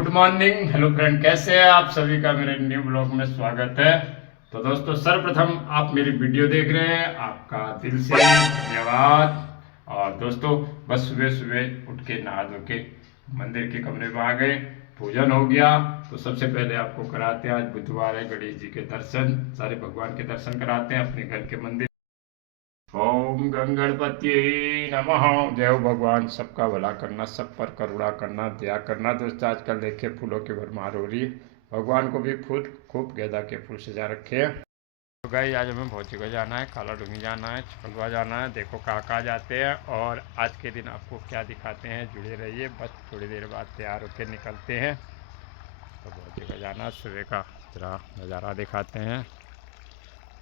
Good morning, hello friend, कैसे हैं आप सभी का मेरे न्यू ब्लॉग में स्वागत है। तो दोस्तों, सर्वप्रथम आप मेरी वीडियो देख रहे हैं, आपका दिल से धन्यवाद। और दोस्तों, बस सुबह सुबह उठ के नहा धो के मंदिर के कमरे में आ गए, पूजन हो गया। तो सबसे पहले आपको कराते हैं, आज बुधवार है, गणेश जी के दर्शन, सारे भगवान के दर्शन कराते हैं अपने घर के मंदिर। ओम गणपति नमः। देव भगवान सबका भला करना, सब पर करुणा करना, दया करना। दोस्तों, आजकल देखिए फूलों की भरमार हो रही है, भगवान को भी फूल खूब गेंदा के फूल सजा रखे हैं। तो गाइस, आज हमें भौची को जाना है, काला डूंगी जाना है, छपलवा जाना है। देखो कहाँ कहाँ जाते हैं और आज के दिन आपको क्या दिखाते हैं, जुड़े रहिए। बस थोड़ी देर बाद तैयार होकर निकलते हैं। तो भौची को जाना, सुबह का जरा नज़ारा दिखाते हैं,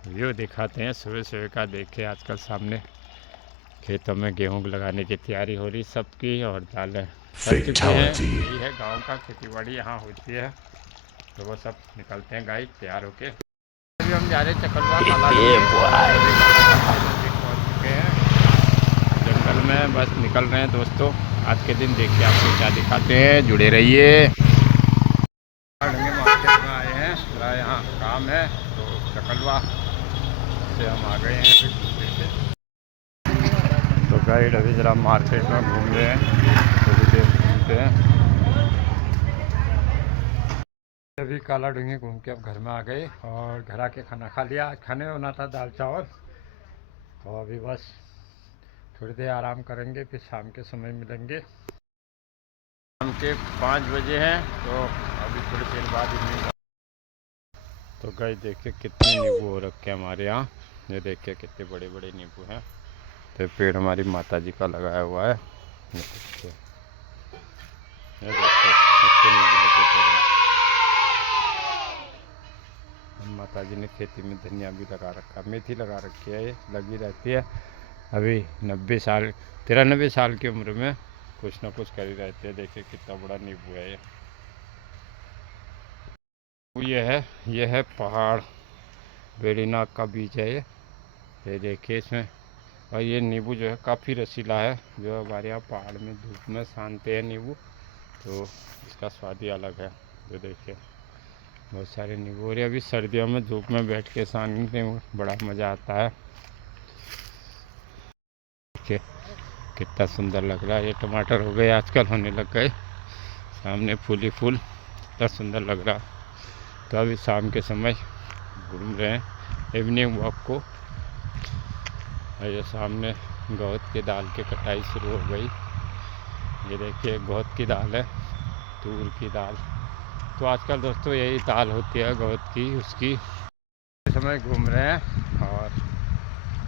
व्यू दिखाते हैं सुबह सुबह का। देखिए आजकल सामने खेतों में गेहूं लगाने की तैयारी हो रही सबकी, और दालें चल चुकी हैं। यही है गांव का, खेती बाड़ी यहाँ होती है। तो वो सब निकलते हैं गाइस तैयार होके। अभी हम जा रहे हैं चकलवा काला पहुँच चुके हैं जंगल में, बस निकल रहे हैं। दोस्तों, आज के दिन देखिए आपको क्या दिखाते हैं, जुड़े रहिए। मार्केट में आए हैं, थोड़ा यहाँ काम है, तो चकलवा से हम आ गए हैं फिर से। तो गाइड अभी ज़रा मार्केट में घूम रहे हैं, थोड़ी देर घूमते हैं। अभी काला डूंगी घूम के अब घर में आ गए और घर आके खाना खा लिया। आज खाने में बना था दाल चावल। तो अभी बस थोड़ी देर आराम करेंगे, फिर शाम के समय मिलेंगे। शाम के 5 बजे हैं, तो अभी थोड़ी देर बाद ही। तो गाइड देखिए कितने नींबू हो रखे हैं हमारे यहाँ, ये देखिए कितने बड़े बड़े नींबू हैं। तो पेड़ हमारी माता जी का लगाया हुआ है, ये देखिए कितने नींबू लगे पड़े हैं। माता जी ने खेती में धनिया भी लगा रखा, मेथी लगा रखी है, ये लगी रहती है। अभी 90 साल 93 साल की उम्र में कुछ ना कुछ कर ही रहते हैं। देखिए कितना बड़ा नींबू है ये है पहाड़ बेड़ीनाग का बीज है ये देखिए इसमें। और ये नींबू जो है काफ़ी रसीला है, जो हमारे यहाँ पहाड़ में धूप में सानते हैं नींबू, तो इसका स्वाद ही अलग है। जो देखिए बहुत सारे नींबू, और अभी सर्दियों में धूप में बैठ के सानने में बड़ा मज़ा आता है। देखिए कितना सुंदर लग रहा है। ये टमाटर हो गए, आजकल होने लग गए, सामने फूल ही फूल, कितना सुंदर लग रहा। तो अभी शाम के समय घूम रहे हैं इवनिंग वॉक को। और ये सामने गौत की दाल की कटाई शुरू हो गई। ये देखिए गौत की दाल है, तूर की दाल। तो आजकल दोस्तों यही दाल होती है गौत की, उसकी। इस समय घूम रहे हैं और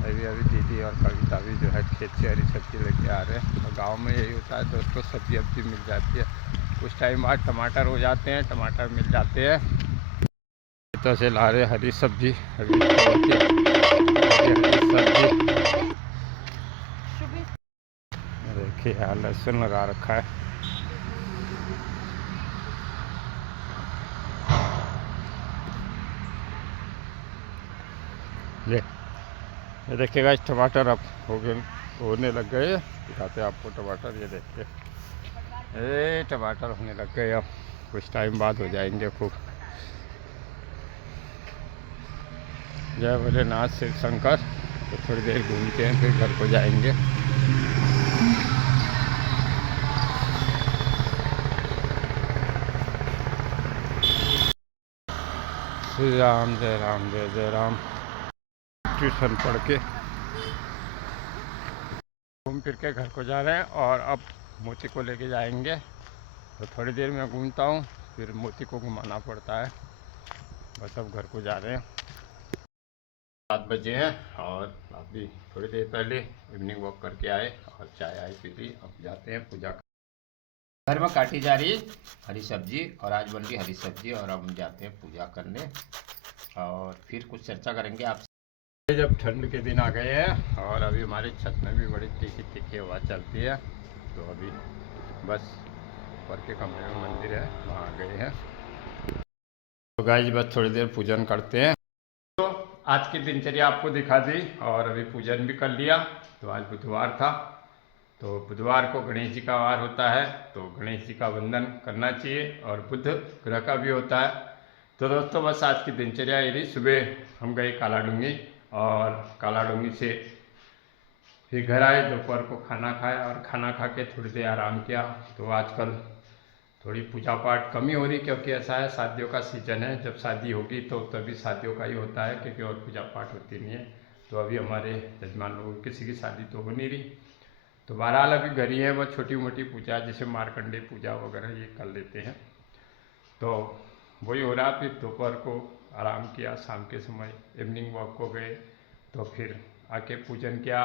अभी दीदी और कविता भी जो है खेत से हरी सब्जी लेके आ रहे हैं। और गांव में यही होता है दोस्तों, सब्जी अब्जी मिल जाती है। कुछ टाइम बाद टमाटर हो जाते हैं, टमाटर मिल जाते हैं। खेतों से ला रहे हरी सब्जी, हरी सब्जी। देखिए यार लहसुन लगा रखा है। ये देखिएगा, इस टमाटर अब होने लग गए। दिखाते हैं आपको टमाटर, ये देखिए ये टमाटर होने लग गए, अब कुछ टाइम बाद हो जाएंगे खूब। जय भोलेनाथ शिव शंकर। तो थोड़ी देर घूमते हैं, फिर घर को जाएंगे। श्री राम जय राम जय जय राम। ट्यूशन पढ़ के घूम फिर के घर को जा रहे हैं, और अब मोती को लेके जाएंगे। तो थोड़ी देर में घूमता हूँ, फिर मोती को घुमाना पड़ता है। बस अब घर को जा रहे हैं। 7 बजे हैं और अभी थोड़ी देर पहले इवनिंग वॉक करके आए और चाय आए पी ली। अब जाते हैं पूजा। घर में काटी जा रही हरी सब्जी, और आज बन रही हरी सब्जी, और अब हम जाते हैं पूजा करने और फिर कुछ चर्चा करेंगे आपसे। जब ठंड के दिन आ गए हैं और अभी हमारे छत में भी बड़ी तीखी तीखी हवा चलती है, तो अभी बस ऊपर के कमरे में मंदिर है, वहाँ आ गए हैं। तो गाइस बस थोड़ी देर पूजन करते हैं। तो आज की दिनचर्या आपको दिखा दी और अभी पूजन भी कर लिया। तो आज बुधवार था, तो बुधवार को गणेश जी का वार होता है, तो गणेश जी का वंदन करना चाहिए और बुध ग्रह का भी होता है। तो दोस्तों बस आज की दिनचर्या यदि सुबह हम गए कालाडूंगी और कालाडूंगी से फिर घर आए, दोपहर को खाना खाया और खाना खा के थोड़ी देर आराम किया। तो आजकल थोड़ी पूजा पाठ कम ही हो रही, क्योंकि ऐसा है शादियों का सीजन है, जब शादी होगी तो तभी शादियों का ही होता है, क्योंकि और पूजा पाठ होती नहीं है। तो अभी हमारे यजमान लोगों की किसी की शादी तो हो नहीं रही, तो बहरहाल अभी घर ही है, वह छोटी मोटी पूजा जैसे मार्कंडे पूजा वगैरह ये कर लेते हैं। तो वही हो रहा। फिर दोपहर को आराम किया, शाम के समय इवनिंग वॉक को गए, तो फिर आके पूजन किया।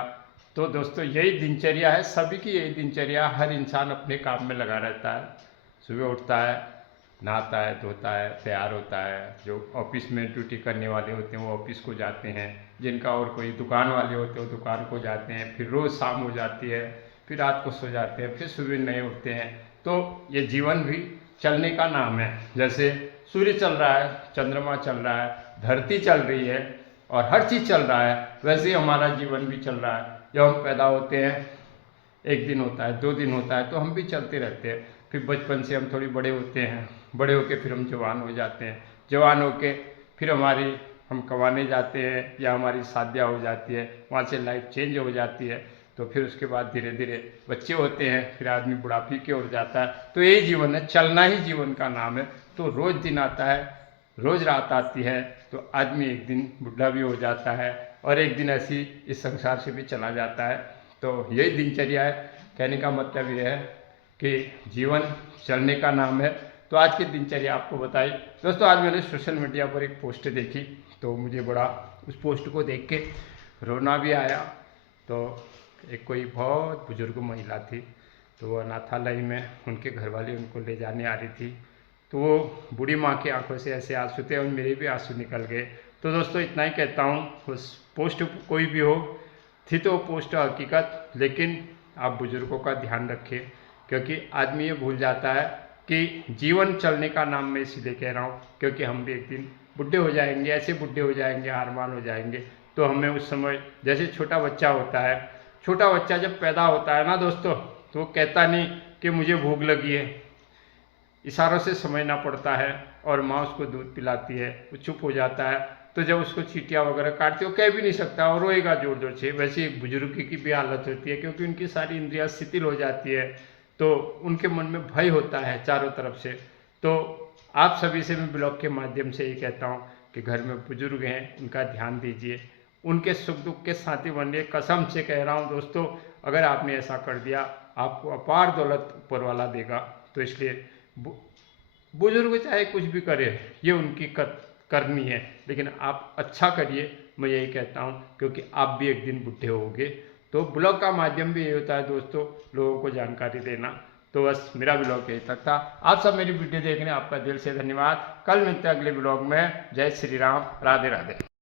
तो दोस्तों यही दिनचर्या है, सभी की यही दिनचर्या। हर इंसान अपने काम में लगा रहता है, सुबह उठता है, नहाता है, धोता है, तैयार होता है। जो ऑफिस में ड्यूटी करने वाले होते हैं वो ऑफिस को जाते हैं, जिनका और कोई दुकान वाले होते हैं वो दुकान को जाते हैं, फिर रोज़ शाम हो जाती है, फिर रात को सो जाते हैं, फिर सुबह नए उठते हैं। तो ये जीवन भी चलने का नाम है। जैसे सूर्य चल रहा है, चंद्रमा चल रहा है, धरती चल रही है और हर चीज़ चल रहा है, वैसे ही हमारा जीवन भी चल रहा है। जब हम पैदा होते हैं, एक दिन होता है, 2 दिन होता है, तो हम भी चलते रहते हैं। फिर बचपन से हम थोड़ी बड़े होते हैं, बड़े होके फिर हम जवान हो जाते हैं, जवान होके फिर हम कमाने जाते हैं या हमारी शादियाँ हो जाती है, वहाँ से लाइफ चेंज हो जाती है। तो फिर उसके बाद धीरे धीरे बच्चे होते हैं, फिर आदमी बुढ़ापी की ओर जाता है। तो यही जीवन है, चलना ही जीवन का नाम है। तो रोज़ दिन आता है, रोज़ रात आती है, तो आदमी एक दिन बुढ़ा भी हो जाता है और एक दिन ऐसी इस संसार से भी चला जाता है। तो यही दिनचर्या है। कहने का मतलब ये है कि जीवन चलने का नाम है। तो आज की दिनचर्या आपको बताई। दोस्तों आज मैंने सोशल मीडिया पर एक पोस्ट देखी, तो मुझे बड़ा उस पोस्ट को देख के रोना भी आया। तो एक कोई बहुत बुजुर्ग महिला थी, तो वो अनाथालय में उनके घर वाले उनको ले जाने आ रही थी। तो वो बूढ़ी माँ की आंखों से ऐसे आंसू थे और मेरे भी आंसू निकल गए। तो दोस्तों इतना ही कहता हूँ, उस पोस्ट कोई भी हो थी तो पोस्ट हकीकत, लेकिन आप बुजुर्गों का ध्यान रखें, क्योंकि आदमी ये भूल जाता है कि जीवन चलने का नाम मैं इसीलिए कह रहा हूँ, क्योंकि हम भी एक दिन बुढ़े हो जाएंगे, ऐसे बुढ़े हो जाएंगे, हारमान हो जाएंगे। तो हमें उस समय, जैसे छोटा बच्चा होता है, छोटा बच्चा जब पैदा होता है ना दोस्तों, तो वो कहता नहीं कि मुझे भूख लगी है, इशारों से समझना पड़ता है और माँ उसको दूध पिलाती है, वो चुप हो जाता है। तो जब उसको चींटियाँ वगैरह काटती है, वो कह भी नहीं सकता और रोएगा जोर जोर से। वैसे एक बुजुर्ग की भी हालत होती है, क्योंकि उनकी सारी इंद्रियाँ शिथिल हो जाती है, तो उनके मन में भय होता है चारों तरफ से। तो आप सभी से मैं ब्लॉग के माध्यम से ये कहता हूँ कि घर में बुजुर्ग हैं, उनका ध्यान दीजिए, उनके सुख दुख के साथी बनिए। कसम से कह रहा हूँ दोस्तों, अगर आपने ऐसा कर दिया, आपको अपार दौलत ऊपर वाला देगा। तो इसलिए बुजुर्ग चाहे कुछ भी करे, ये उनकी करनी है, लेकिन आप अच्छा करिए, मैं यही कहता हूँ, क्योंकि आप भी एक दिन बुढ़े होगे। तो ब्लॉग का माध्यम भी यही होता है दोस्तों, लोगों को जानकारी देना। तो बस मेरा ब्लॉग यही तक था। आप सब मेरी वीडियो देखने आपका दिल से धन्यवाद। कल मिलते हैं अगले ब्लॉग में। जय श्री राम, राधे राधे।